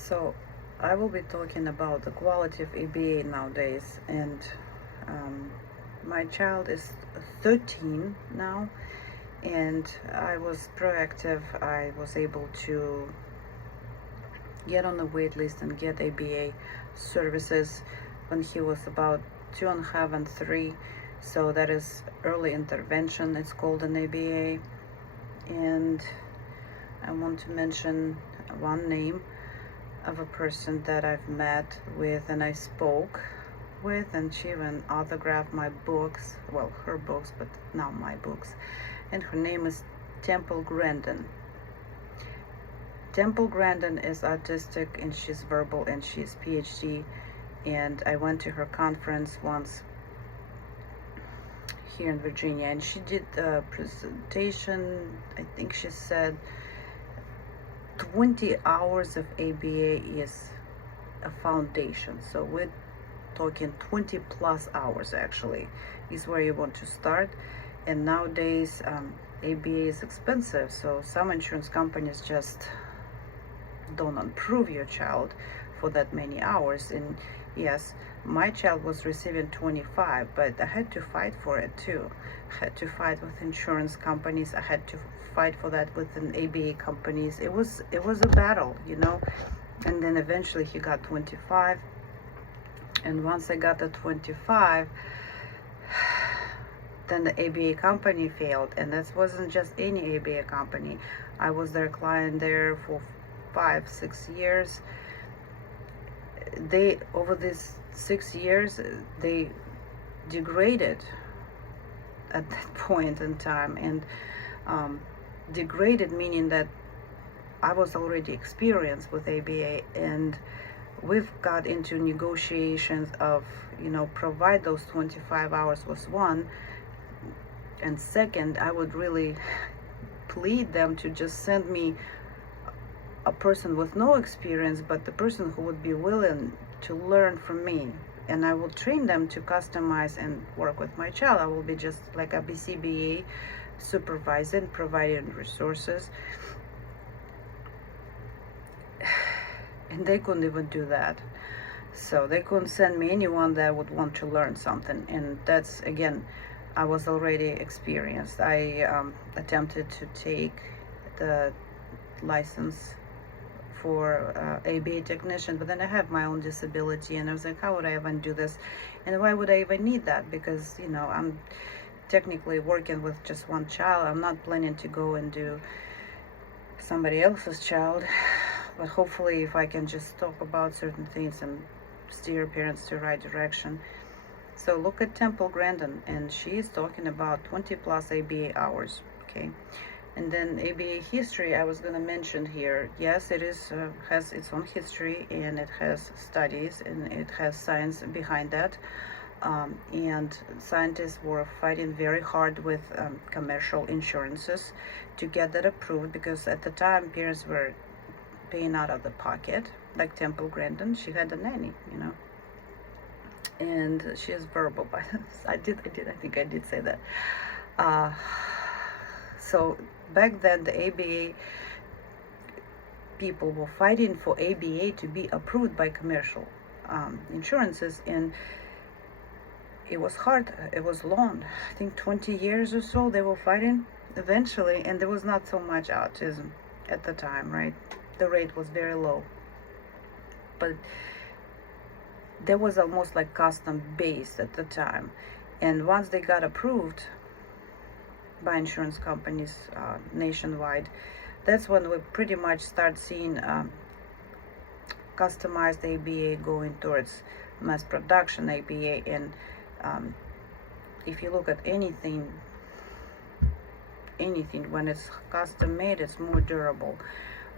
So I will be talking about the quality of ABA nowadays, and my child is 13 now, and I was proactive. I was able to get on the wait list and get ABA services when he was about 2.5 and 3. So that is early intervention. It's called an ABA, and I want to mention one name of a person that I've met with and I spoke with, and she even autographed my books, well, her books, but now my books. And her name is Temple Grandin. Temple Grandin is autistic, and she's verbal, and she's PhD. And I went to her conference once here in Virginia, and she did a presentation. I think she said 20 hours of ABA is a foundation. So we're talking 20 plus hours actually is where you want to start. And nowadays ABA is expensive, so some insurance companies just don't approve your child for that many hours. And yes, my child was receiving 25, but I had to fight for it too. I had to fight with insurance companies. I had to fight for that with an ABA companies. It was a battle, you know. And then eventually he got 25. And once I got the 25, then the ABA company failed. And that wasn't just any ABA company. I was their client there for 5-6 years. They, over these 6 years, they degraded at that point in time. And degraded meaning that I was already experienced with ABA, and we've got into negotiations of, you know, provide those 25 hours was one, and second, I would really plead them to just send me a person with no experience, but the person who would be willing to learn from me, and I will train them to customize and work with my child. I will be just like a BCBA supervising, providing resources. And they couldn't even do that. So they couldn't send me anyone that would want to learn something. And that's, again, I was already experienced. I attempted to take the license for ABA technician, but then I have my own disability, and I was like, how would I even do this? And why would I even need that? Because, you know, I'm technically working with just one child. I'm not planning to go and do somebody else's child. But hopefully, if I can just talk about certain things and steer parents to the right direction. So look at Temple Grandin, and she is talking about 20 plus ABA hours, okay? And then ABA history, I was going to mention here. Yes, it is has its own history, and it has studies, and it has science behind that. And scientists were fighting very hard with commercial insurances to get that approved, because at the time parents were paying out of the pocket. Like Temple Grandin, she had a nanny, you know, and she is verbal. But I think I did say that. So back then, the ABA people were fighting for ABA to be approved by commercial insurances, and it was hard. It was long. I think 20 years or so they were fighting eventually, and there was not so much autism at the time, right? The rate was very low, but there was almost like custom based at the time. And once they got approved by insurance companies nationwide, that's when we pretty much start seeing customized ABA going towards mass production ABA. And if you look at anything when it's custom made, it's more durable.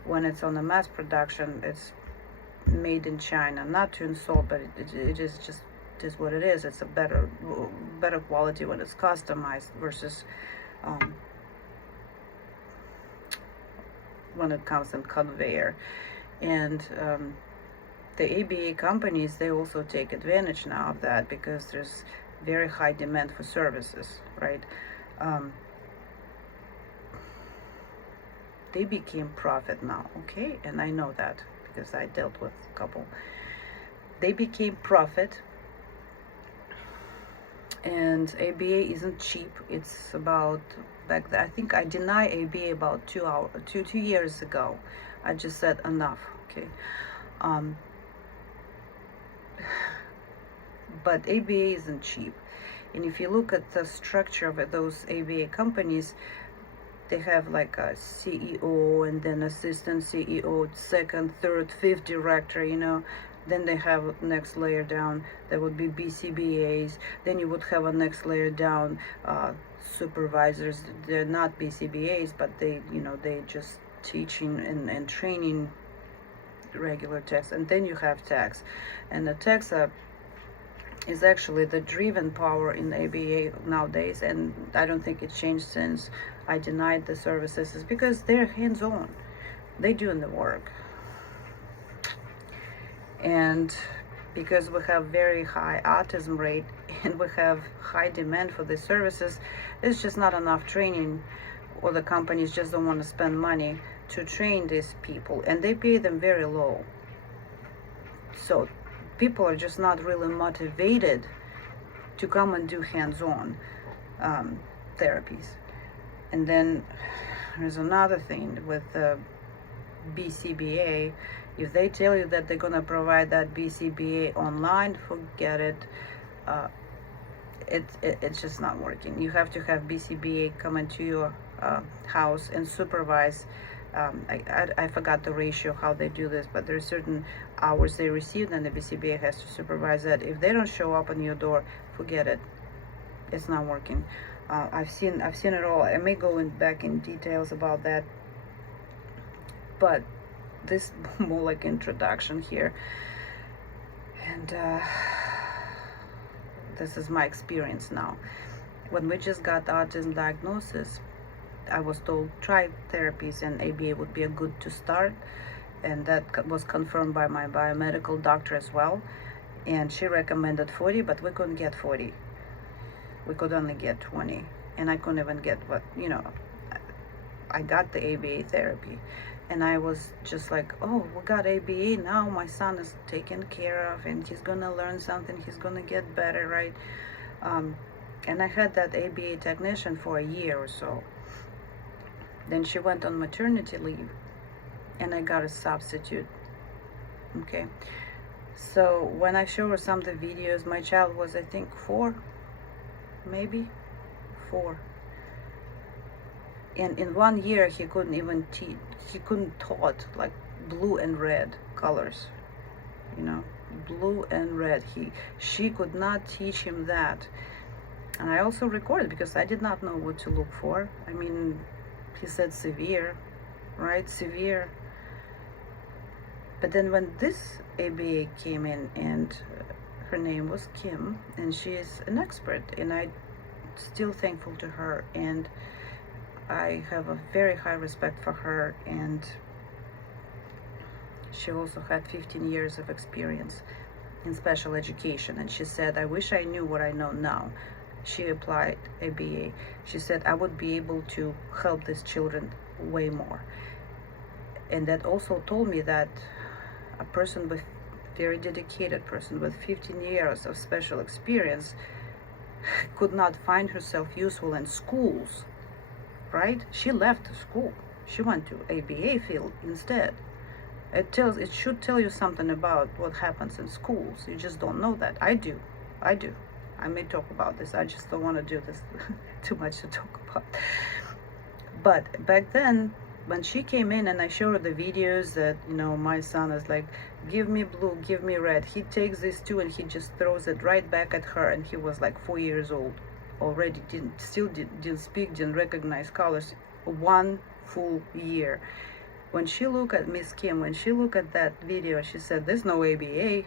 When it's on the mass production, it's made in China. Not to insult, but it is just is what it is. It's a better quality when it's customized versus when it comes in conveyor. And the ABA companies, they also take advantage now of that, because there's very high demand for services, right? They became profit now, okay? And I know that. because I dealt with a couple. They became profit, and ABA isn't cheap. It's about, back then, I think I denied ABA about 2 years ago. I just said enough, okay. But ABA isn't cheap. And if you look at the structure of those ABA companies, they have like a CEO and then assistant CEO, second, third, fifth director, you know. Then they have next layer down, there would be BCBAs. Then you would have a next layer down, supervisors. They're not BCBAs, but they, you know, they just teaching and training regular techs. And then you have techs, and the techs is actually the driven power in ABA nowadays, and I don't think it changed since I denied the services, is because they're hands-on. They doing the work. And because we have very high autism rate and we have high demand for the services, there's just not enough training, or the companies just don't want to spend money to train these people, and they pay them very low. So people are just not really motivated to come and do hands-on therapies. And then there's another thing with the BCBA. If they tell you that they're going to provide that BCBA online, forget it. It's just not working. You have to have BCBA come into your house and supervise. I forgot the ratio how they do this, but there's certain hours they receive, and the BCBA has to supervise that. If they don't show up on your door, forget it. It's not working. I've seen it all. I may go back in details about that, but this more like introduction here. And this is my experience now. When we just got the autism diagnosis, I was told try therapies and ABA would be a good to start, and that was confirmed by my biomedical doctor as well, and she recommended 40, but we couldn't get 40. We could only get 20, and I couldn't even get what, you know, I got the ABA therapy, and I was just like, oh, we got ABA, now my son is taken care of, and he's gonna learn something, he's gonna get better, right? And I had that ABA technician for a year or so. Then she went on maternity leave, and I got a substitute, okay? So when I show her some of the videos, my child was, I think, 4, maybe 4. And in 1 year, he couldn't even teach, he couldn't taught like blue and red colors, you know, blue and red. She could not teach him that. And I also recorded because I did not know what to look for. I mean, he said severe, right? Severe. But then when this ABA came in, and her name was Kim, and she is an expert, and I'm still thankful to her, and I have a very high respect for her, and she also had 15 years of experience in special education. And she said, I wish I knew what I know now. She applied ABA. She said, I would be able to help these children way more. And that also told me that a person with, very dedicated person with 15 years of special experience could not find herself useful in schools, right? She left school. She went to ABA field instead. It should tell you something about what happens in schools. You just don't know that. I do. I may talk about this. I just don't want to do this too much to talk about. But back then, when she came in and I showed her the videos that, you know, my son is like, give me blue, give me red. He takes these two and he just throws it right back at her. And he was like 4 years old already, didn't speak, didn't recognize colors. 1 full year. When she looked at Miss Kim, when she looked at that video, she said, there's no ABA.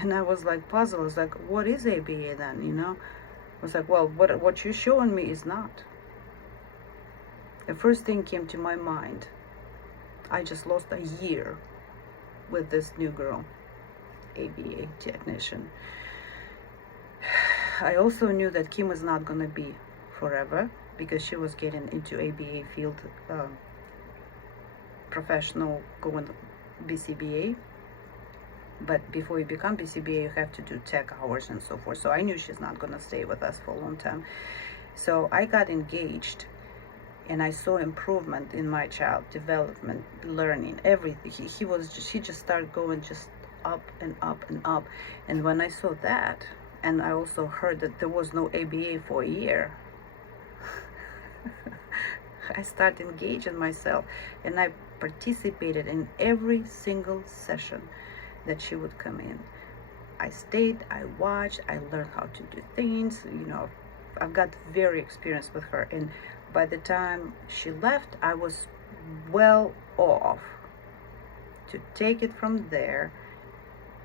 And I was like puzzled. I was like, what is ABA then, you know? I was like, well, what you're showing me is not. The first thing came to my mind, I just lost a year with this new girl, ABA technician. I also knew that Kim was not going to be forever, because she was getting into ABA field, professional, going BCBA. But before you become BCBA, you have to do tech hours and so forth. So I knew she's not going to stay with us for a long time. So I got engaged, and I saw improvement in my child, development, learning, everything. She just started going just up and up and up. And when I saw that, and I also heard that there was no ABA for a year, I started engaging myself, and I participated in every single session that she would come in. I stayed, I watched, I learned how to do things. I've got very experienced with her, and by the time she left, I was well off to take it from there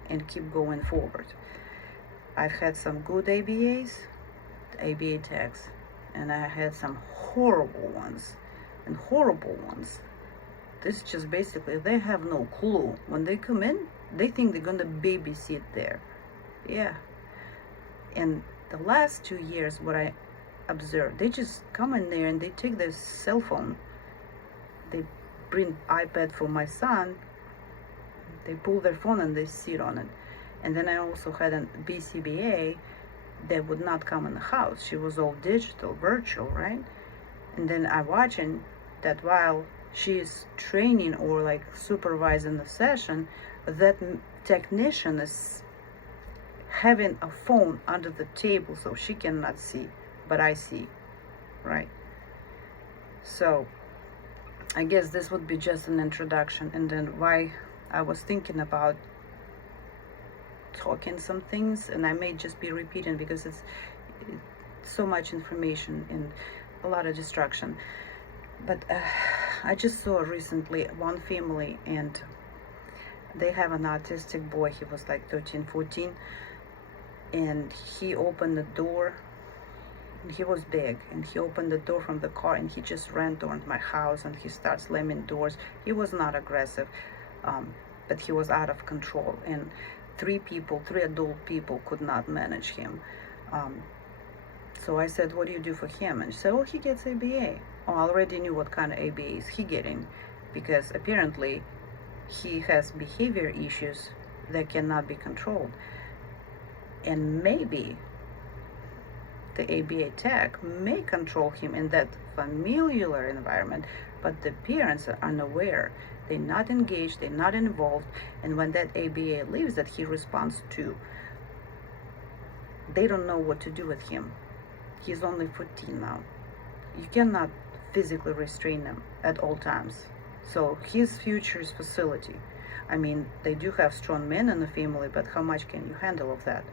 and keep going forward. I've had some good ABAs, ABA techs, and I had some horrible ones. This just basically, they have no clue. When they come in, they think they're gonna babysit there. Yeah. And the last 2 years, what I observed, they just come in there and they take their cell phone. They bring iPad for my son. They pull their phone and they sit on it. And then I also had a BCBA that would not come in the house. She was all digital, virtual, right? And then I'm watching that while she is training or like supervising the session, that technician is having a phone under the table so she cannot see, but I see, right? So I guess this would be just an introduction, and then why I was thinking about talking some things, and I may just be repeating because it's so much information and a lot of distraction. But I just saw recently one family, and they have an autistic boy. He was like 13, 14, and he opened the door, and he was big, and he opened the door from the car, and he just ran toward my house, and he starts slamming doors. He was not aggressive, but he was out of control, and three adult people could not manage him. So I said, what do you do for him? And she said, oh, he gets ABA. Oh, I already knew what kind of ABA is he getting, because apparently he has behavior issues that cannot be controlled. And maybe the ABA tech may control him in that familiar environment, but the parents are unaware. They're not engaged, they're not involved, and when that ABA leaves that he responds to, they don't know what to do with him. He's only 14 now. You cannot physically restrain him at all times. So his future is facility. I mean, they do have strong men in the family, but how much can you handle of that?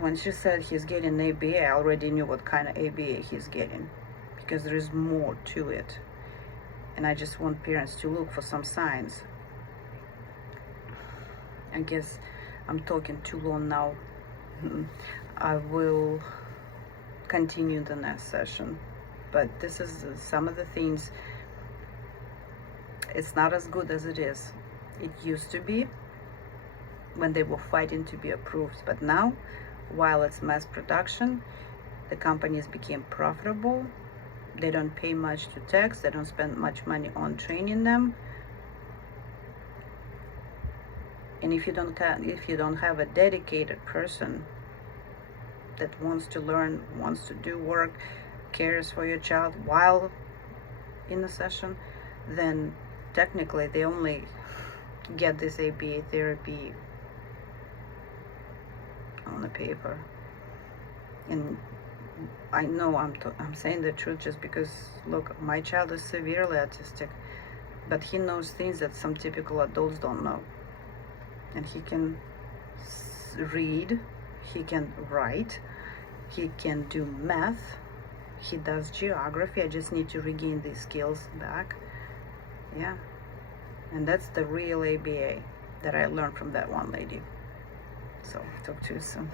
When she said he's getting ABA, I already knew what kind of ABA he's getting, because there is more to it. And I just want parents to look for some signs. I guess I'm talking too long now. I will continue the next session. But this is some of the things. It's not as good as it is. It used to be when they were fighting to be approved. But now, while it's mass production, the companies became profitable. They don't pay much to techs. They don't spend much money on training them. And if you don't have a dedicated person that wants to learn, wants to do work, cares for your child while in the session, then technically they only get this ABA therapy on the paper. And I know I'm saying the truth just because, look, my child is severely autistic, but he knows things that some typical adults don't know. And he can read, he can write, he can do math, he does geography. I just need to regain these skills back. Yeah. And that's the real ABA that I learned from that one lady. So, talk to you soon.